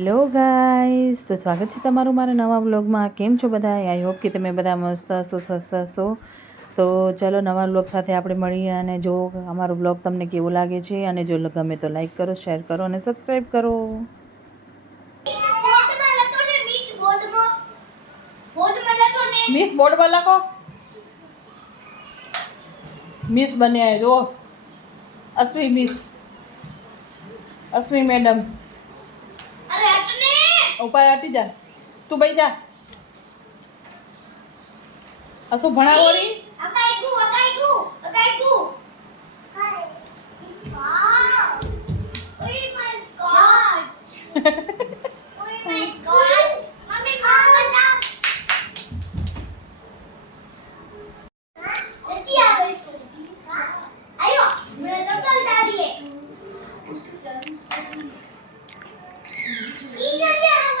Hello guys, તો સ્વાગત છે તમારું મારા નવા વ્લોગમાં. કેમ છો બધા? આઈ હોપ કે તમે બધા મસ્ત હશો, સ્વસ્થ હશો. તો ચલો નવા વ્લોગ સાથે આપણે મળીએ, અને જો અમારો વ્લોગ તમને કેવો લાગે છે, અને જો ગમે તો લાઈક કરો, શેર કરો અને સબસ્ક્રાઈબ કરો. મિસ બોર્ડ પર લખો. મિસ બન્યા જો અશ્વી મિસ, અશ્વી મેડમ. અરે હટને ઉપાય હટી જા, તું બેસી જા. અશુ ભણાવો રી અકાઈકુ વાવ ઓય માય ગોડ ઓય માય ગોડ મમ્મી માર બતા નથી આવે આયો મને તો દાબીએ ઈ નથી આવે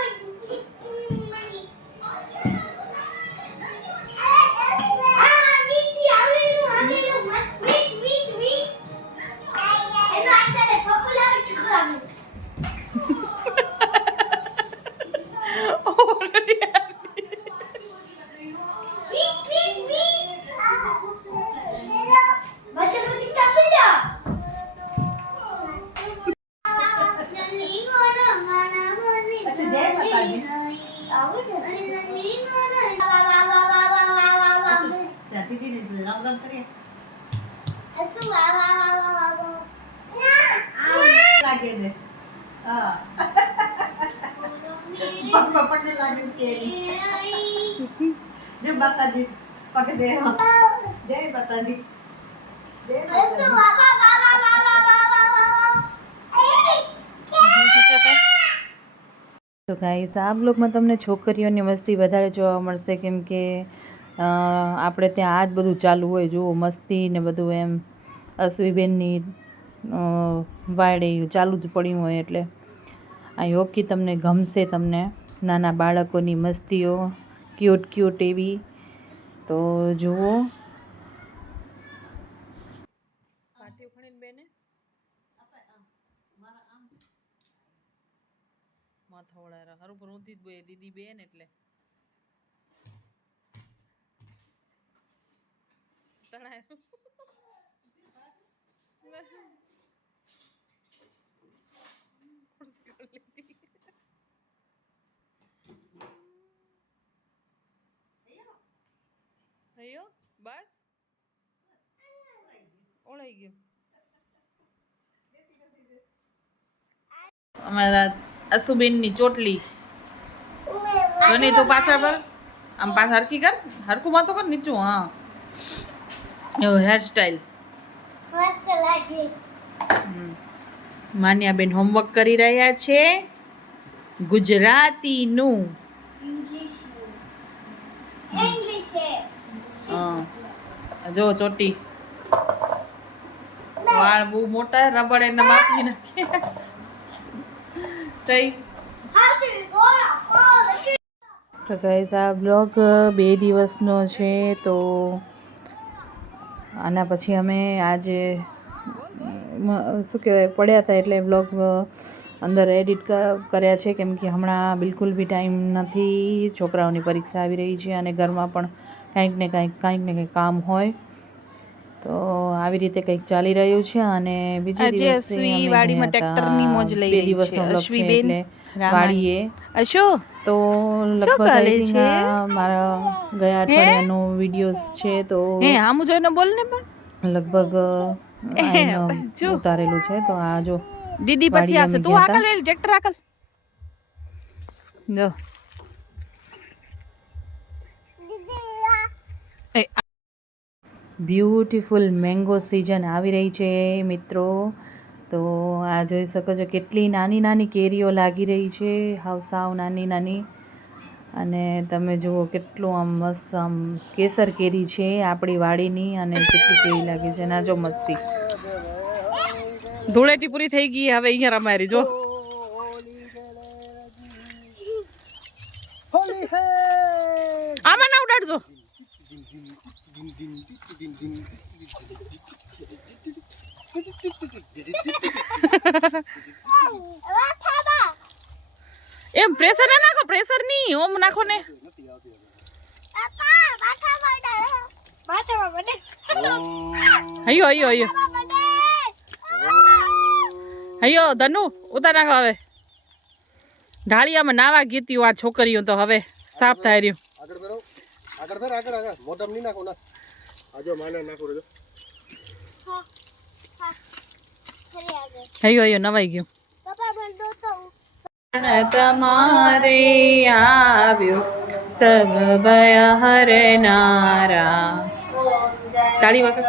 તો ગાઈસ, આ બ્લોગમાં તમને છોકરીઓની મસ્તી વધારે જોવા મળશે, કેમ કે આપણે ત્યાં આ જ બધું ચાલુ હોય. જુઓ, મસ્તી ને બધું એમ અશ્વીબેનની વાડે ચાલુ જ પડ્યું હોય. એટલે આઈ હોપ કે તમને ગમશે, તમને નાના બાળકોની મસ્તીઓ ક્યુટ એવી. તો જુઓ, માથાવડા હારું પર ઊંધી જ દીદી બેન એટલે તણાય અયો બસ ઓળાઈ ગયો. અમારા અસુબેનની ચોટલી ઘણી તો પાછળ પર આમ પાછળ હરખી કર, હરખું માથું કર નીચું. હા, એવો હેરસ્ટાઈલ મસ્ત લાગે. માન્યાબેન હોમવર્ક કરી રહ્યા છે ગુજરાતીનું. ઇંગ્લિશ જો ચોટી, વાળ બહુ મોટા, રબડ એને માપી નાખે. તઈ તો ગાઈસ, આ બ્લોગ 2 દિવસનો છે. તો આના પછી અમે આજે શું કહેવાય પડ્યા હતા, એટલે બ્લોગ અંદર એડિટ કર્યા છે, કેમ કે હમણાં બિલકુલ બી ટાઈમ નથી. છોકરાઓની પરીક્ષા આવી રહી છે, અને ઘરમાં પણ કંઈક ને કંઈક કામ હોય. તો આવી રીતે કંઈક ચાલી રહ્યું છે. અને બીજે દિવસે વાડીમાં ટ્રેક્ટરની મોજ લઈ રહી છે. 2 દિવસનો બ્લોગ છે એટલે વાડીએ તો લગભગ મારા ગયા અઠવાડિયાનો વિડીયોઝ છે. તો આમ જોઈને બોલ ને પણ લગભગ ઉતારેલું છે. તો આ જો દીદી પછી આવશે. તું આકલ વેલી ટ્રેક્ટર આકલ જો બ્યુટીફુલ મેંગો સિઝન આવી રહી છે મિત્રો. તો આ જોઈ શકો છો, કેટલી નાની નાની કેરીઓ લાગી રહી છે, સાવ નાની. અને તમે જુઓ કેટલું આમ મસ્ત આમ કેસર કેરી છે આપણી વાડીની, અને કેટલી કેરી લાગી છે. ના જો મસ્તી, ધૂળેટી પૂરી થઈ ગઈ, હવે અહીંયા રમારી જો. આમાં ના ઉડાડજો. કેમ પ્રેશર ના નાખો, પ્રેશર નહીં, ઓમ નાખો ને. પાપા માથામાં પડે હૈયો હૈયો હૈયો હૈયો ધનુ ઉતાર નાખો હવે. ઢાળિયામાં નાવા ગીતી આ છોકરીઓ તો હવે સાફ થાય રહ્યું. આગળ ફેરો, આગળ ફેર, આગળ આગળ મોઢમ નહીં નાખો ના. આજો માને નાખો રેજો. ફરી આગળ હૈયો હૈયો નવાઈ ગયું. પાપા મને દો તો તમારે આવ્યો સબ ભય હરનારા. તાળી વખત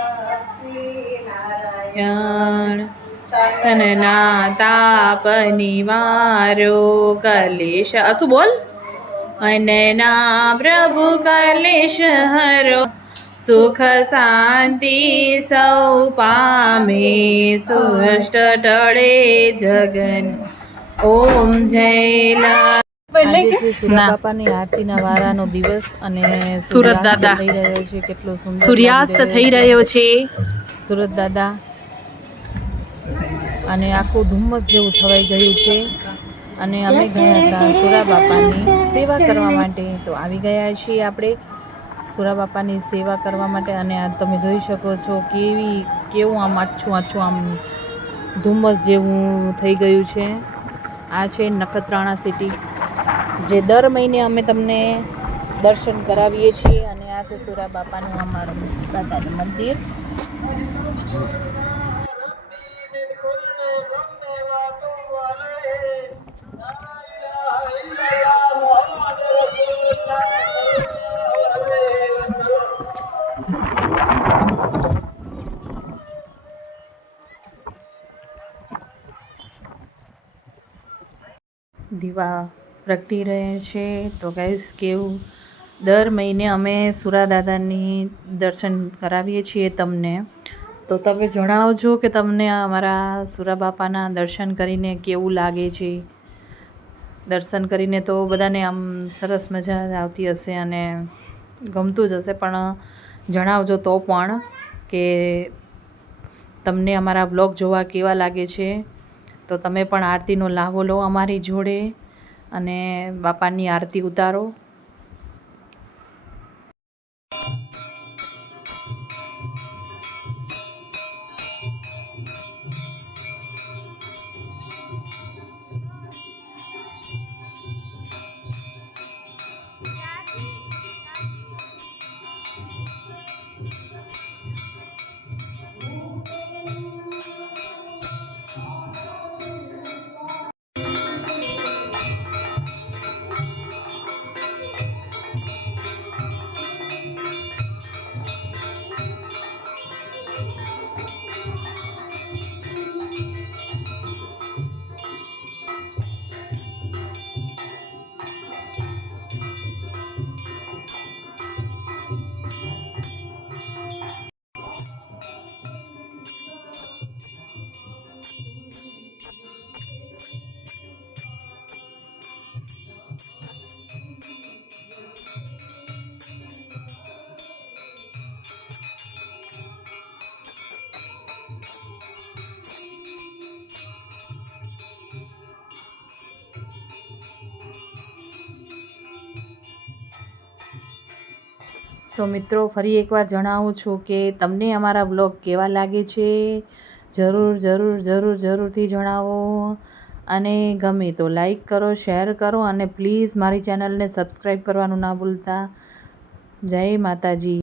તનના તાપ નિવારો કલેશ. શું બોલ? અને ના પ્રભુ કલેશ હરો, સુખ શાંતિ સૌ પામે, સુષ્ટ ટળે જગન. ઓમ જય લા. આજે છે સુરા બાપાની આરતીના વારાનો દિવસ અને સુરત દાદા થઈ રહ્યો છે. કેટલો સુંદર સૂર્યાસ્ત થઈ રહ્યો છે. સુરત દાદા અને આખું ધુમ્મસ જેવું છવાઈ ગયું છે. અને અમે ગયા હતા સુરા બાપાની સેવા કરવા માટે, તો આવી ગયા છીએ આપણે સુરા બાપાની સેવા કરવા માટે. અને આ તમે જોઈ શકો છો કેવું આમ આછું આમ ધુમ્મસ જેવું થઈ ગયું છે. આ છે નખત્રાણા સિટી, જે દર મહિને અમે તમને દર્શન કરાવીએ છીએ. અને આ છે સુરા બાપાનું અમારું દાદાનું મંદિર. દીવા પ્રગટી રહે છે. તો ગાઈસ કેવું દર મહિને અમે સુરા દાદાની દર્શન કરાવીએ છીએ તમને. તો તમે જણાવજો કે તમને અમારા સુરા બાપાના દર્શન કરીને કેવું લાગે છે. દર્શન કરીને તો બધાને આમ સરસ મજા આવતી હશે અને ગમતું જ હશે, પણ જણાવજો તો પણ કે તમને અમારા બ્લોગ જોવા કેવા લાગે છે. તો તમે પણ આરતીનો લાભો લો અમારી જોડે અને બાપાની આરતી ઉતારો. તો મિત્રો ફરી એકવાર જણાવું છું કે તમને અમારા બ્લોગ કેવા લાગે છે. જરૂરથી જણાવો. અને ગમે તો લાઈક કરો, શેર કરો અને પ્લીઝ મારી ચેનલને સબસ્ક્રાઈબ કરવાનું ના ભૂલતા. જય માતાજી.